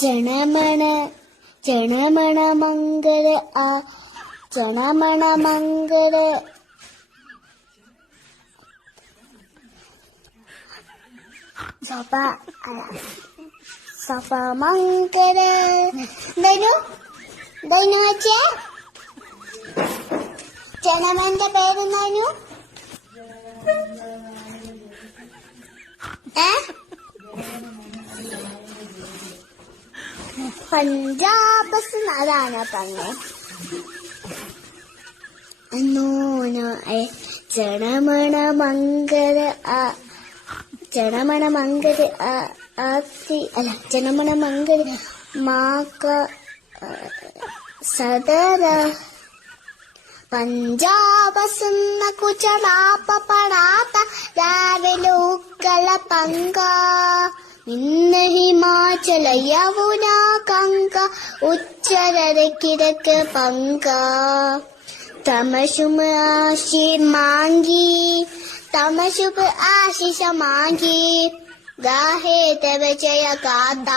ജനമണ ജനമണ മംഗള ആ ജനമണ മംഗള സഭ സഭ മംഗള ദൈനു ദൈനു വെച്ചേ ജനമന്റെ പേരെന്താനു പഞ്ചാബ് അതാണ് പറഞ്ഞേ ജനമണ മംഗള ജനമണ മംഗള അല്ല ജനമണ മംഗള മാക സദര പഞ്ചാബ് സുന്ന കുചലാപ പടാത്ത രാവിലെ ഉക്കല പങ്ക ഇന്ന് ഹിമാചല യമുന കങ്ക ഉച്ചരര കിഴക്ക് പങ്ക തമശുമ ആശീർ മാങ്കി തമശുപ് ആശിഷ മാങ്കി ഗാഹേ തവ ജയ ഗാഥ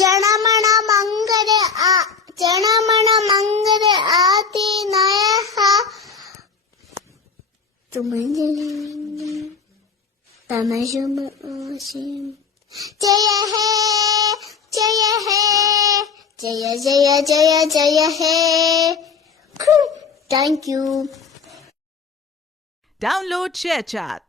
ജനമണ മംഗള ജനമണ മംഗള ആതി നയ തുമഞ്ജലി തമശുമ ആശീർ ജയ ഹേ ജയ ഹേ ജയ ജയ ജയ ജയ ഹേ. Thank you. Download ShareChat.